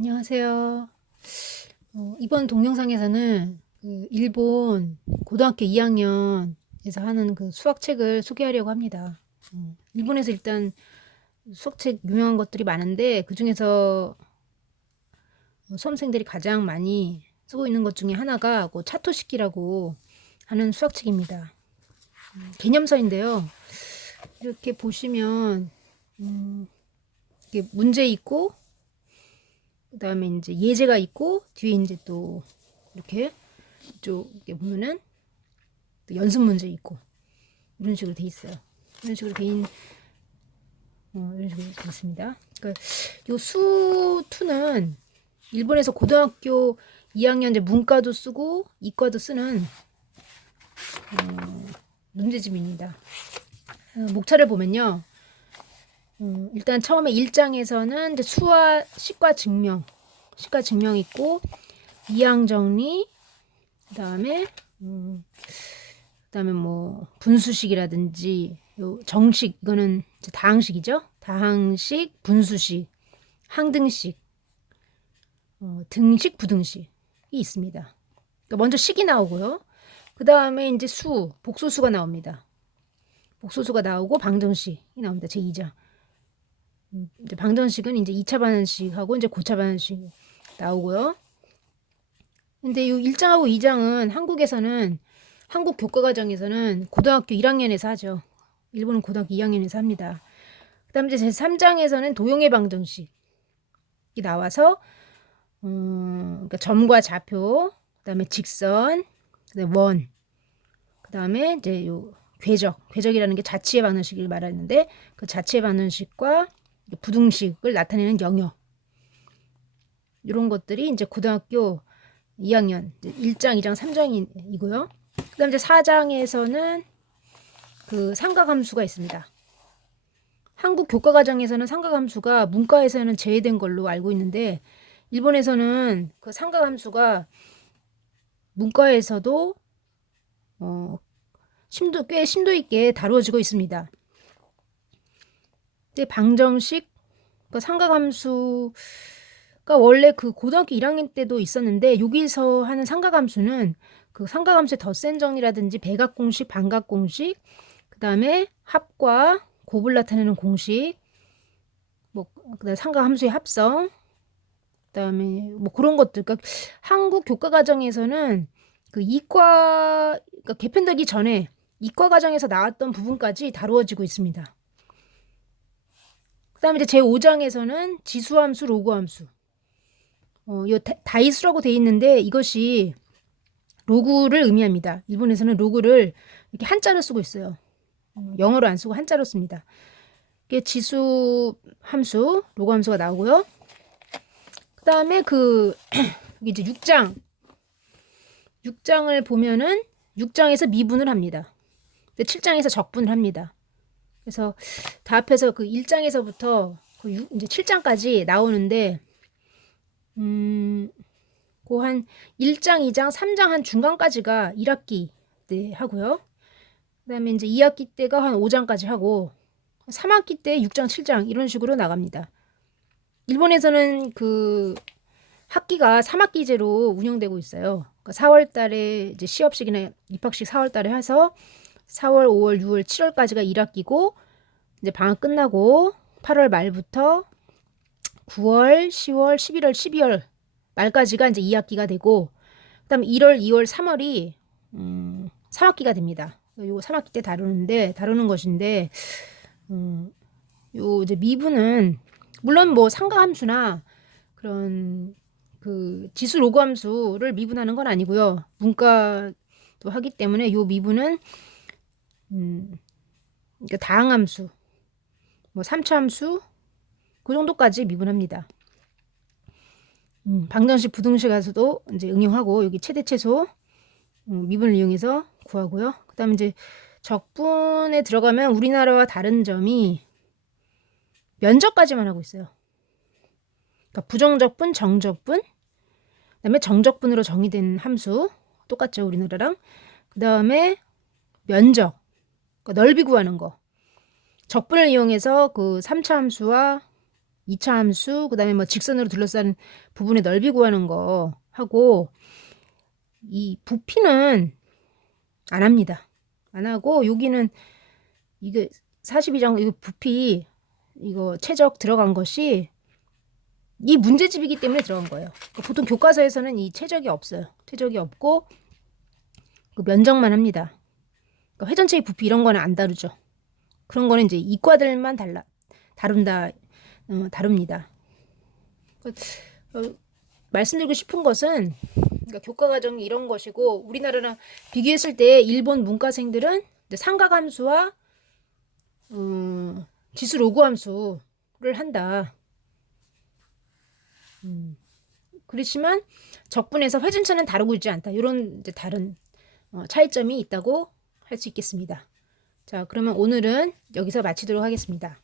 안녕하세요. 어, 이번 동영상에서는 그 일본 고등학교 2학년에서 하는 그 수학책을 소개하려고 합니다. 어, 일본에서 일단 수학책 유명한 것들이 많은데 그 중에서 어, 수험생들이 가장 많이 쓰고 있는 것 중에 하나가 그 차토식기라고 하는 수학책입니다. 음, 개념서인데요. 이렇게 보시면 음, 이게 문제 있고 그 다음에 이제 예제가 있고 뒤에 이제 또 이렇게 이쪽에 보면은 또 연습 문제 있고 이런 식으로 돼 있어요. 이런 식으로 돼인 어, 이런 식으로 돼 있습니다. 그러니까 요수 2는 일본에서 고등학교 2학년 이제 문과도 쓰고 이과도 쓰는 어, 문제집입니다. 어, 목차를 보면요. 음, 일단 처음에 1장에서는 이제 수와 식과 증명, 식과 증명 있고 이항 정리, 그다음에 음, 그다음에 뭐 분수식이라든지 요 정식 이거는 이제 다항식이죠. 다항식, 분수식, 항등식, 어, 등식, 부등식이 있습니다. 그러니까 먼저 식이 나오고요. 그 다음에 이제 수, 복소수가 나옵니다. 복소수가 나오고 방정식이 나옵니다. 제 2장. 음, 이제 방정식은 이제 2차 반응식하고 이제 고차 반응식 나오고요. 근데 이 1장하고 2장은 한국에서는 한국 교과 과정에서는 고등학교 1학년에서 하죠. 일본은 고등학교 2학년에서 합니다. 그다음에 제 3장에서는 도형의 방정식이 나와서 음, 그러니까 점과 좌표, 그다음에 직선, 그다음에 원, 그다음에 이제 요 궤적, 궤적이라는 게 자치의 방정식을 말하는데 그 자치의 방정식과 부등식을 나타내는 영역 이런 것들이 이제 고등학교 2학년 1장, 2장, 3장이고요. 그다음 이제 4장에서는 그 삼각함수가 있습니다. 한국 교과 과정에서는 삼각함수가 문과에서는 제외된 걸로 알고 있는데 일본에서는 그 삼각함수가 문과에서도 어 심도 꽤 심도 있게 다루어지고 있습니다. 근데 방정식 그 삼각함수가 원래 그 고등학교 1학년 때도 있었는데 여기서 하는 삼각함수는 그 삼각함수의 덧셈 정리라든지 백악공식, 반각공식, 그 다음에 합과 곱을 나타내는 공식, 뭐 그다음 삼각함수의 합성, 그다음에 뭐 그런 것들. 그러니까 한국 교과 과정에서는 그 이과 그러니까 개편되기 전에 이과 과정에서 나왔던 부분까지 다루어지고 있습니다. 그다음에 이제 제 5장에서는 지수함수, 로그함수. 어, 요 다 이수라고 돼 있는데 이것이 로그를 의미합니다. 일본에서는 로그를 이렇게 한자로 쓰고 있어요. 어, 영어로 안 쓰고 한자로 씁니다. 이게 지수 함수, 로그 함수가 나오고요. 그다음에 그 이제 6장 6장을 보면은 6장에서 미분을 합니다. 7장에서 적분을 합니다. 그래서 다 합해서 그 1장에서부터 그 6, 이제 7장까지 나오는데 음, 그한 1장, 2장, 3장 한 중간까지가 1학기 때 하고요. 그다음에 이제 2학기 때가 한 5장까지 하고 3학기 때 6장, 7장 이런 식으로 나갑니다. 일본에서는 그 학기가 3학기제로 운영되고 있어요. 그러니까 4월 달에 이제 시업식이나 입학식 4월 달에 해서 4월, 5월, 6월, 7월까지가 1학기고 이제 방학 끝나고 8월 말부터 9월, 10월, 11월, 12월 말까지가 이제 2학기가 되고 그다음 1월, 2월, 3월이 음, 3학기가 됩니다. 요 3학기 때 다루는데 다루는 것인데 음, 요 이제 미분은 물론 뭐 상가함수나 그런 그 지수 로그 함수를 미분하는 건 아니고요. 문과도 하기 때문에 요 미분은 음, 그러니까 다항함수, 뭐 삼차함수 그 정도까지 미분합니다. 음, 방정식, 부등식에서도 이제 응용하고 여기 최대 최소 음, 미분을 이용해서 구하고요. 그다음에 이제 적분에 들어가면 우리나라와 다른 점이 면적까지만 하고 있어요. 그러니까 부정적분, 정적분, 그다음에 정적분으로 정의된 함수 똑같죠 우리나라랑. 그다음에 면적, 그러니까 넓이 구하는 거. 적분을 이용해서 그 3차 함수와 2차 함수, 그 다음에 뭐 직선으로 둘러싼 부분의 넓이 구하는 거 하고 이 부피는 안 합니다. 안 하고 여기는 이게 42장 이거 부피 이거 최적 들어간 것이 이 문제집이기 때문에 들어간 거예요. 그러니까 보통 교과서에서는 이 최적이 없어요. 최적이 없고 그 면적만 합니다. 그러니까 회전체의 부피 이런 거는 안 다루죠. 그런 거는 이제 이과들만 달라 다룬다 어, 다룹니다. 그러니까, 어, 말씀드리고 싶은 것은 그러니까 교과 과정이 이런 것이고 우리나라랑 비교했을 때 일본 문과생들은 삼각함수와 음, 지수 로그 함수를 한다. 음, 그렇지만 적분에서 회전차는 다루고 있지 않다. 이런 다른 어, 차이점이 있다고 할 수 있겠습니다. 자, 그러면 오늘은 여기서 마치도록 하겠습니다.